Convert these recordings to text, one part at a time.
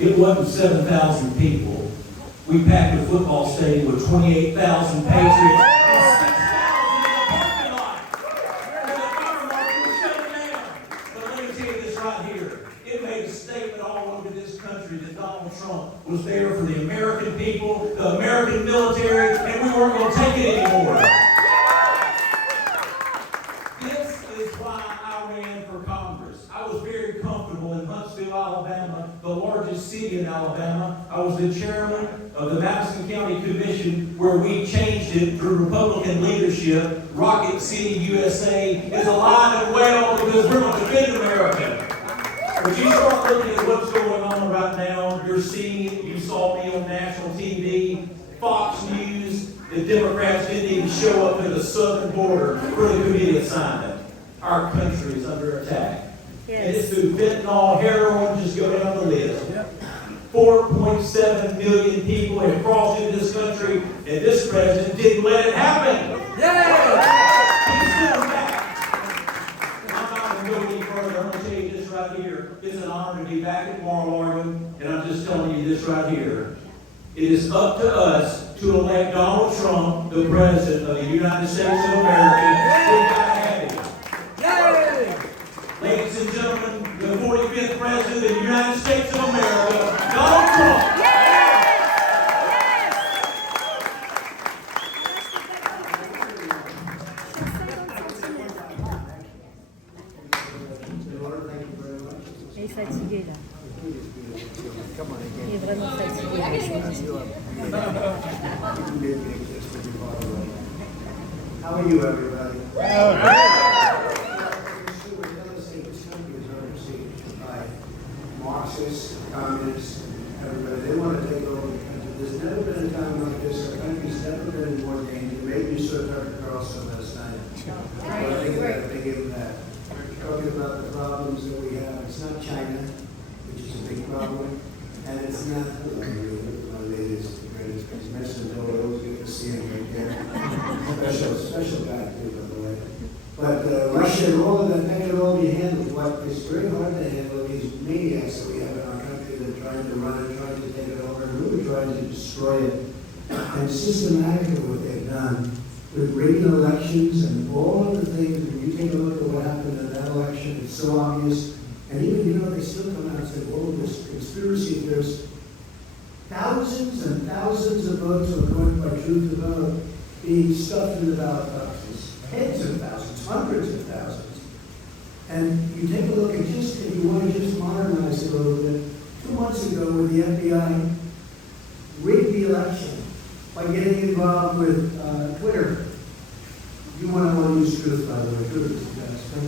It wasn't 7,000 people. We packed a football stadium with 28,000 Patriots and 6,000 in the parking lot. And the fire marshal was shut it down. But let me tell you this right here. It made a statement all over this country that Donald Trump was there for the American people, the American military, and we weren't going to take it anymore. This is why I ran for Congress. I was very comfortable in Huntsville, Alabama, the largest city in Alabama. I was the chairman of the Madison County Commission, where we changed it through Republican leadership. Rocket City, USA is alive and well because we're going to defend America. But you start looking at what's going on right now, you're seeing it. You saw me on national TV, Fox News. The Democrats didn't even show up at the southern border for the committee assignment. Our country is under attack. Yes. And it's through fentanyl, heroin, just go down the list. Yep. 4.7 million people have crossed into this country, and this president didn't let it happen. Yeah. He's still back. I'm not going to go any further. I'm going to tell you this right here. It's an honor to be back at Mar-a-Lago, and I'm just telling you this right here. It is up to us to elect Donald Trump, the President of the United States of America. We got to have him. Yay! Ladies and gentlemen, the 45th President of the United States of America, Donald Trump. Il est fatigué là. Il est vraiment fatigué. How are you, everybody? This country is under siege by Marxists, communists, everybody. They want to take over the country. There's never been a time like this. Our country's never been in more danger. Maybe you saw Tucker Carlson last night. I think that they give him that. Talking about the problems that we have. It's not China, which is a big problem, and it's not my latest, the greatest. He's messing with it. Always good to see him right there. Special guy too, by the way. But Russia and all of that can all be handled. But it's very hard to handle these maniacs that we have in our country that are trying to run it, trying to take it over, and really trying to destroy it. And systematically what they've done with rigging elections and all of the things, when you take a look at what happened in that election, it's so obvious. And even, they still come out and say, oh, this conspiracy there's thousands and thousands of votes, according by Truth to Vote, being stuffed in the ballot boxes. Tens of thousands, hundreds of thousands. And you take a look at just, if you want to just modernize it a little bit, 2 months ago when the FBI rigged the election by getting involved with Twitter. You want to use Truth, by the way. Truth is the best. But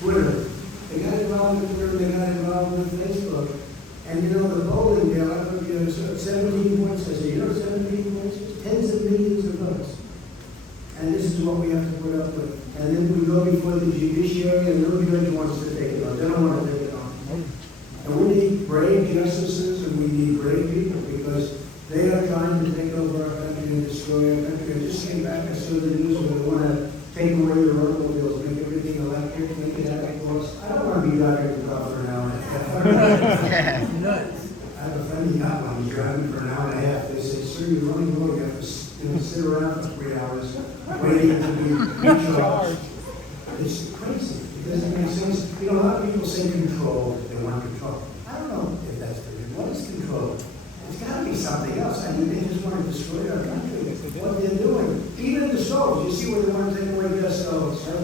Twitter. They got involved with Twitter, they got involved with Facebook. And the polling there, I don't know, 17 points. I say, 17 points? Tens of millions of votes. And this is what we have to put up with. And then we go before the judiciary, and no judge wants to take it on. They don't want to take it on. And we need brave justices, and we need brave people, because they are trying to take over our country and destroy our country. I just came back and saw the news where they want to take away the automobiles, make everything electric, make it have a cost. I don't want to be driving the car for an hour and a half. Nuts. I have a friend, he got one, he's driving for an hour and a half. They say, sir, you're running low, you have to sit around for 3 hours waiting to be recharged. It's crazy. It doesn't make sense. A lot of people say control, they want control. I don't know if that's the reason. What is control? It's got to be something else. I think they just want to destroy our country. What they're doing. Even the stoves. You see where they want to take away gas stoves. Right?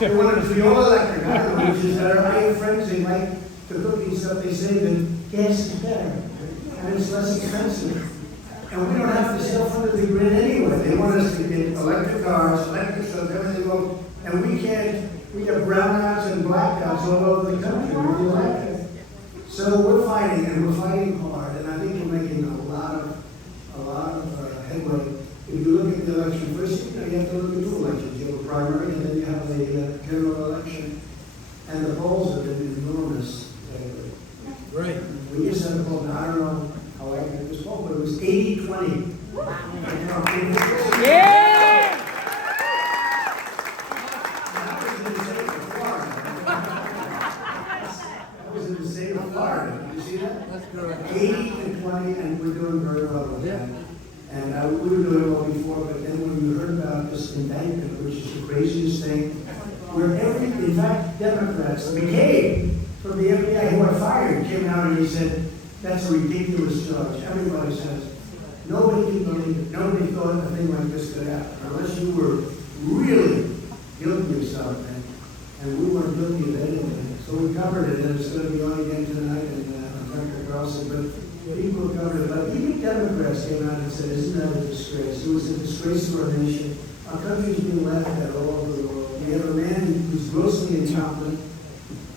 They want it to be all electric. I don't know which is better. I have friends who like to cook and stuff. They say that gas is better. And it's less expensive. And we don't have to sell front of the grid anyway. They want us to get electric cars, electric stoves, everything else. And we can't. We have brownouts and blackouts all over the country with the electric. So we're fighting, and we're fighting hard, and I think we're making a lot of headway. If you look at the election, first, you have to look at 2 elections. You have a primary, and then you have a general election. And the polls have been enormous. Right. We just had a poll, I don't know how accurate this poll, but it was 80-20. Yeah! That was in the state of Florida. Did you see that? That's correct. 80 to 20, and we're doing very well with that. And we were doing well before, but then when we heard about this indictment, which is the craziest thing, where in fact, Democrats, McCabe from the FBI who I fired came out and he said, that's a ridiculous charge. Everybody says, nobody can believe it. Nobody thought a thing like this could happen, unless you were really guilty of something, and we weren't guilty of anything. So we covered it, and it's going to be on again tonight, and Tucker Carlson, but people covered it. But even Democrats came out and said, isn't that a disgrace? It was a disgrace to our nation. Our country's being laughed at all over the world. We have a man who's grossly incompetent.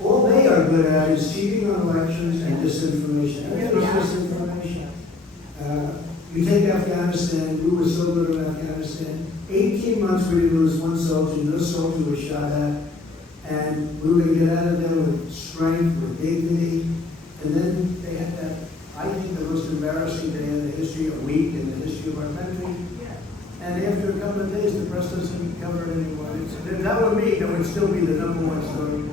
All they are good at is cheating on elections and disinformation. Everything is disinformation. You take Afghanistan, we were so good at Afghanistan. 18 months we didn't lose one soldier, no soldier was shot at. And we were going to get out of there with strength, with dignity. And then they had that, I think, the most embarrassing day in the history, a week in the history of our country. And after a couple of days, the press doesn't cover it anymore. If that were me, that would still be the #1 story.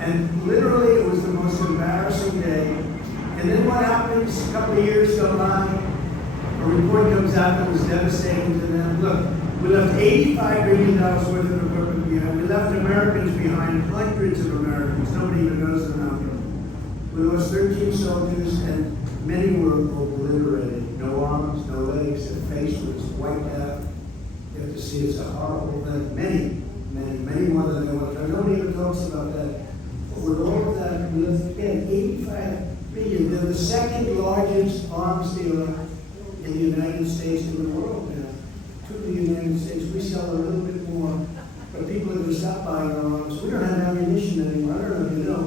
And literally, it was the most embarrassing day. And then what happens? A couple of years go by, a report comes out that was devastating to them. Look, we left $85 billion worth of equipment behind. We left Americans behind, hundreds of Americans. Nobody even knows the number. We lost 13 soldiers, and many were obliterated. No arms, no legs. Their face was wiped out. You have to see it's a horrible thing. Many more than they want to. Nobody even talks about that. But with all of that, we left again $85 billion. They're the second largest arms dealer in the United States in the world now. To the United States, we sell a little bit more, but people have stopped buying our arms. We don't have ammunition anymore. I don't know if you know.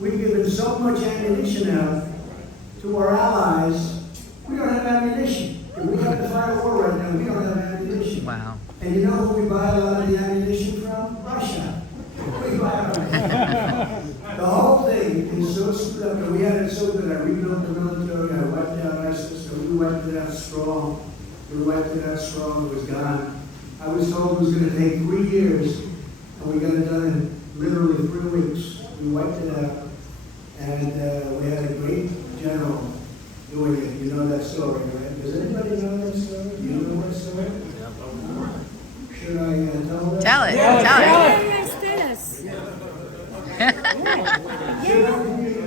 We've given so much ammunition out to our allies, we don't have ammunition. If we have to fight a war right now, we don't have ammunition. Wow. And you know who we buy a lot of the ammunition from? Russia. We buy it. The whole thing is so screwed up, and we had it so good. I rebuilt the military, I wiped out ISIS, and we wiped it out strong. We wiped it out strong, it was gone. I was told it was going to take 3 years, and we got it done in literally 3 weeks. We wiped it out, and we had a great general doing it. You know that story, right? Does anybody know that story? Do you know that story? Should I tell that? Tell it. Yes, tell us.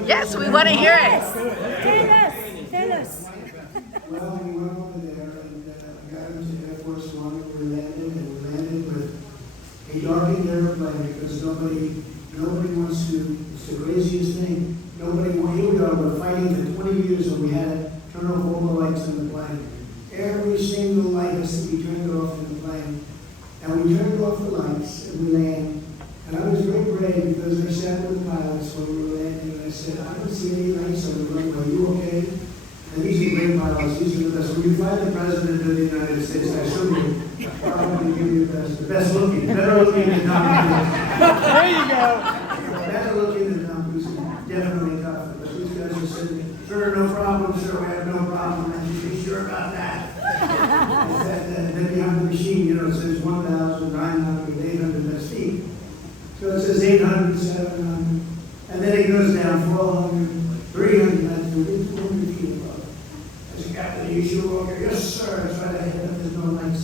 Yes, we want to hear it. Tell us. Well, we went over there and got into Air Force One. We landed with a darkened airplane because nobody wants to. It's the craziest thing. Here we are, we're fighting for 20 years and we had to turn off all the lights in the plane. Every single light has to be turned off in the plane. And we turned off the lights and we land. And I was very brave because I sat with the pilots when we were landing and I said, I don't see any lights on the runway. Are you okay? And these are great pilots. These are the best. When you fly the President of the United States, I assume you probably give you the best looking, better looking than Tom Cruise. There you go. Better looking than Tom Cruise. Definitely tough. But these guys are saying, sure, no problem, sir, we have no problem. And you be sure about that. And then behind the machine, it says 1,900, 800 feet. So it says 800, 700. And then it goes down 400, 300, 400 feet above. I said, Captain, are you sure, Walker? Yes, sir. That's right ahead. There's no lights.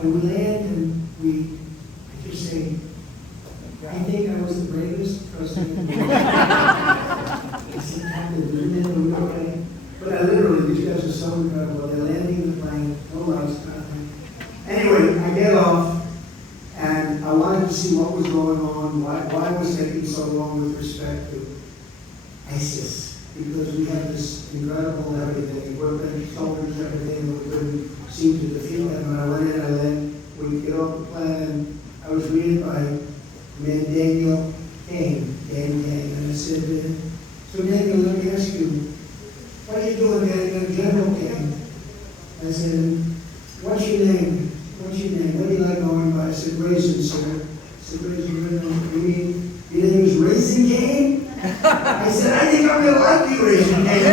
And we land. And I just say, I think I was the bravest president. Okay. But I literally, these guys are so incredible. They're landing the plane, no lights, nothing. Anyway, I get off, and I wanted to see what was going on, why it was taking so long with respect to ISIS. Because we had this incredible everything, equipment, soldiers, everything, and we couldn't seem to defeat them. And I went in, we get off the plane, and I was greeted by a man, Daniel Kane, and I said, so Daniel, let me ask you, what are you doing, Daniel? General Kane? I said, what's your name? What do you like going by? I said, Raisin, sir. I said, Raisin, your name is Raisin Kane? I said, I think I'm going to like you, Raisin Kane.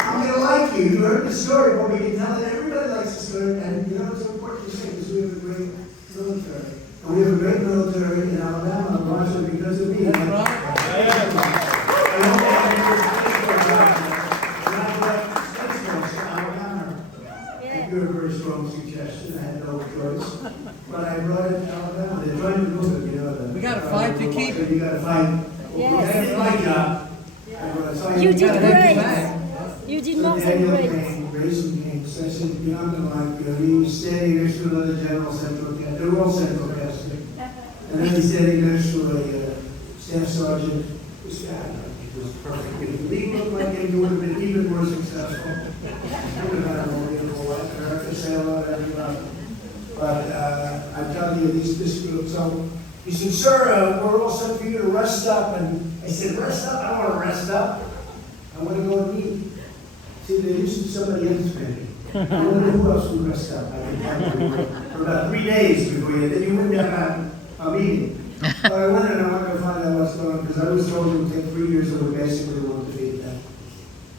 I'm going to like you. You heard the story, but we can tell that everybody likes the story. And you know, it's important to say because we have a great military. And we have a great military in Alabama, largely because of me. So You did yeah, great. You did so more than Daniel great. came, Grayson came, so I said, you know, I'm gonna like, he was standing next to another general central casket, they were all central casket. And then he's standing next to a staff sergeant, this guy, he was perfect. If he looked like him, he would have been even more successful. He would have had a more beautiful wife, America, sailor, everyone. But I'm telling you, this group, so he said, sir, we're all set for you to rest up. And I said, rest up? I don't want to rest up. I want to go and eat. See, they used to somebody else maybe. I don't know who else would rest up. I can tell you for about 3 days before you, then you wouldn't have a meeting. But I went and I wanted to find out what's going on, because I was told it would take 3 years, and we basically wanted to beat that.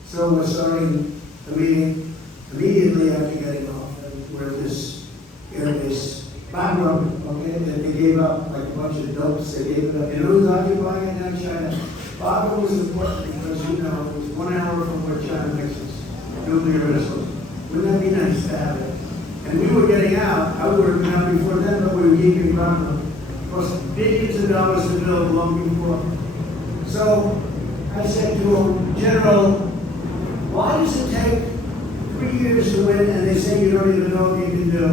So we're starting the meeting immediately after getting off, and we're in this airbase background, okay, and they gave up like a bunch of dopes, they gave it up. You know who's occupying it now? China. Bagram was important because, you know, it was 1 hour from where China makes its nuclear missiles. Wouldn't that be nice to have it? And we were getting out. I would have been out before then, but we were keeping Bagram. It cost billions of dollars to build long before. So I said to him, General, why does it take 3 years to win and they say you don't even know what you can do?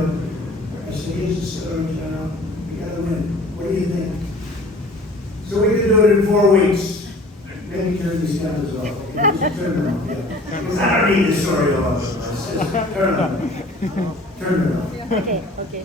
I said, here's the story, General. We gotta win. What do you think? So we can do it in 4 weeks. Maybe turn these cameras off. Turn them off, yeah. Because I don't need the story all of it. Turn them off. Turn them off. Okay, okay.